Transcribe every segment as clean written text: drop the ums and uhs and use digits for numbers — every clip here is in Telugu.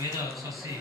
వేద స్వస్తి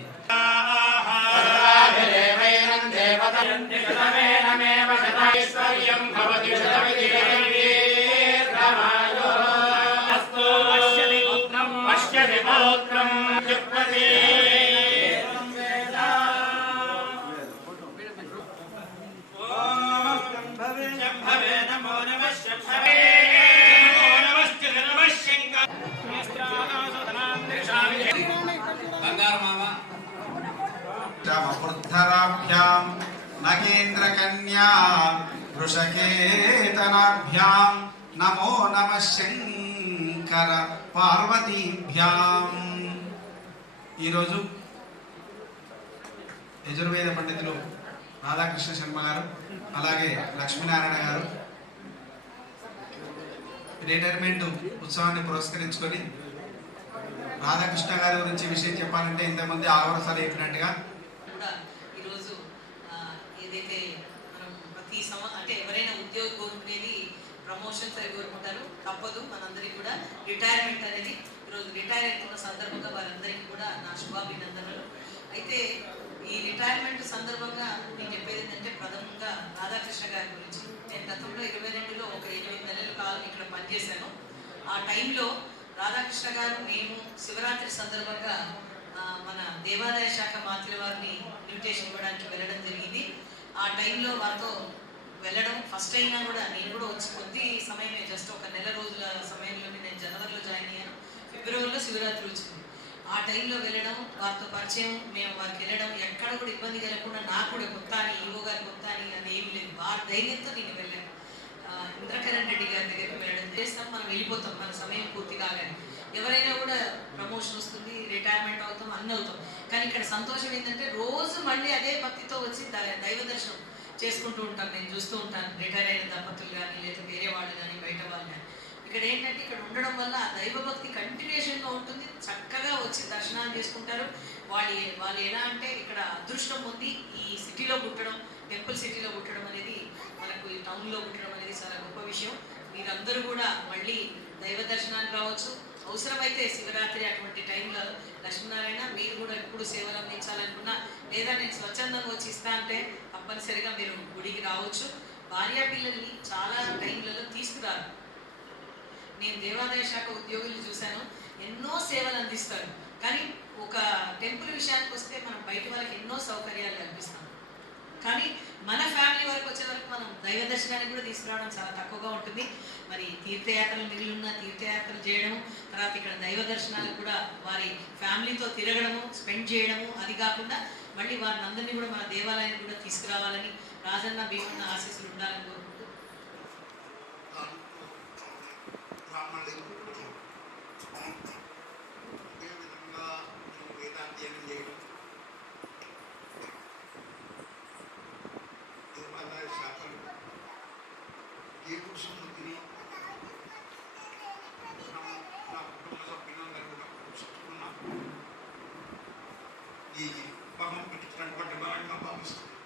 वृद्धराभ्यां नगेन्द्रकन्या वृषकेतनाभ्यां नमो नमः शंकर पार्वतीभ्यां ఈరోజు యజుర్వేద పండితులు రాధాకృష్ణ శర్మ గారు అలాగే లక్ష్మీనారాయణ గారు రిటైర్మెంట్ ఉత్సవాన్ని పురస్కరించుకొని రాధాకృష్ణ గారి గురించి విషయం చెప్పాలంటే ఇంతమంది ఆవరసాలు చెప్పినట్టుగా ఈరోజు ఏదైతే మనం ప్రతి అంటే ఎవరైనా ఉద్యోగం కోరుకునేది ప్రమోషన్స్ అవి కోరుకుంటారు, తప్పదు. మనందరికీ కూడా రిటైర్మెంట్ అనేది ఈరోజు రిటైర్ అవుతున్న సందర్భంగా వారందరికీ కూడా నా శుభాభినందనలు. అయితే ఈ రిటైర్మెంట్ సందర్భంగా నేను చెప్పేది ఏంటంటే ప్రథమంగా రాధాకృష్ణ గారి గురించి. నేను గతంలో 22లో ఒక 8 నెలల కాలం ఇక్కడ పనిచేశాను. ఆ టైంలో రాధాకృష్ణ గారు మేము శివరాత్రి సందర్భంగా మన దేవాదాయ శాఖ మంత్రి వారిని ఇన్విటేషన్ ఇవ్వడానికి వెళ్ళడం జరిగింది. ఆ టైంలో వారితో వెళ్ళడం ఫస్ట్ అయినా కూడా నేను కూడా వచ్చి కొద్ది సమయమే, జస్ట్ ఒక నెల రోజుల సమయంలోనే, నేను జనవరిలో జాయిన్ అయ్యాను, ఫిబ్రవరిలో శివరాత్రి వచ్చింది. ఆ టైంలో వెళ్ళడం, వారితో పరిచయం, మేము వారికి వెళ్ళడం, ఎక్కడ కూడా ఇబ్బంది కలగకుండా, నాకు కూడా కొత్త అని, ఈవో గారు కొత్త అని అది ఏమి లేదు, వారి ధైర్యంతో నేను వెళ్ళాను. ఇంద్రకరణ్ రెడ్డి గారి దగ్గరికి వెళ్ళడం చేస్తాం, మనం వెళ్ళిపోతాం, మన సమయం పూర్తి కాగానే. ఎవరైనా కూడా ప్రమోషన్ వస్తుంది, రిటైర్మెంట్ అవుతాం, అన్నీ అవుతాం. కానీ ఇక్కడ సంతోషం ఏంటంటే రోజు మళ్ళీ అదే భక్తితో వచ్చి దైవ దర్శనం చేసుకుంటూ ఉంటాను. నేను చూస్తూ ఉంటాను రిటైర్ అయిన దంపతులు కానీ, లేదా వేరే వాళ్ళు కానీ, బయట వాళ్ళు కానీ. ఇక్కడ ఏంటంటే ఇక్కడ ఉండడం వల్ల ఆ దైవభక్తి కంటిన్యూషన్గా ఉంటుంది. చక్కగా వచ్చి దర్శనాలు చేసుకుంటారు. వాళ్ళు ఎలా అంటే ఇక్కడ అదృష్టం ఉంది, ఈ సిటీలో పుట్టడం, టెంపుల్ సిటీలో పుట్టడం అనేది, మనకు ఈ టౌన్లో పుట్టడం అనేది చాలా గొప్ప విషయం. మీరందరూ కూడా మళ్ళీ దైవ దర్శనానికి రావచ్చు. అవసరమైతే శివరాత్రి అటువంటి టైంలో లక్ష్మీనారాయణ మీరు కూడా ఎప్పుడు సేవలు అందించాలనుకున్నా, లేదా నేను స్వచ్ఛందంగా వచ్చి ఇస్తా అంటే తప్పనిసరిగా మీరు గుడికి రావచ్చు. భార్యా పిల్లల్ని చాలా టైంలలో తీసుకురారు. నేను దేవాదాయ శాఖ ఉద్యోగులు చూశాను, ఎన్నో సేవలు అందిస్తారు. కానీ ఒక టెంపుల్ విషయానికి వస్తే మనం బయట వాళ్ళకి ఎన్నో సౌకర్యాలు కల్పిస్తాం. కానీ మన ఫ్యామిలీ వరకు వచ్చే వరకు మనం దైవ దర్శనానికి కూడా తీసుకురావడం చాలా తక్కువగా ఉంటుంది. మరి తీర్థయాత్రలు మిగిలిన తీర్థయాత్రలు చేయడము, తర్వాత ఇక్కడ దైవ దర్శనాలు కూడా వారి ఫ్యామిలీతో తిరగడము, స్పెండ్ చేయడము, అది కాకుండా మళ్ళీ వారిని అందరినీ కూడా మన దేవాలయాన్ని కూడా తీసుకురావాలని, రాజన్న భీమన్న ఆశీస్సులు ఉండాలని కోరుకుంటూ ఏ కుటుంబത്തിന് నా కుటుంబ సభ్యులందరూ కూడా చెప్పుకున్నాం. ఈ భావం పెట్టినటువంటి భావంగా భావిస్తున్నాం.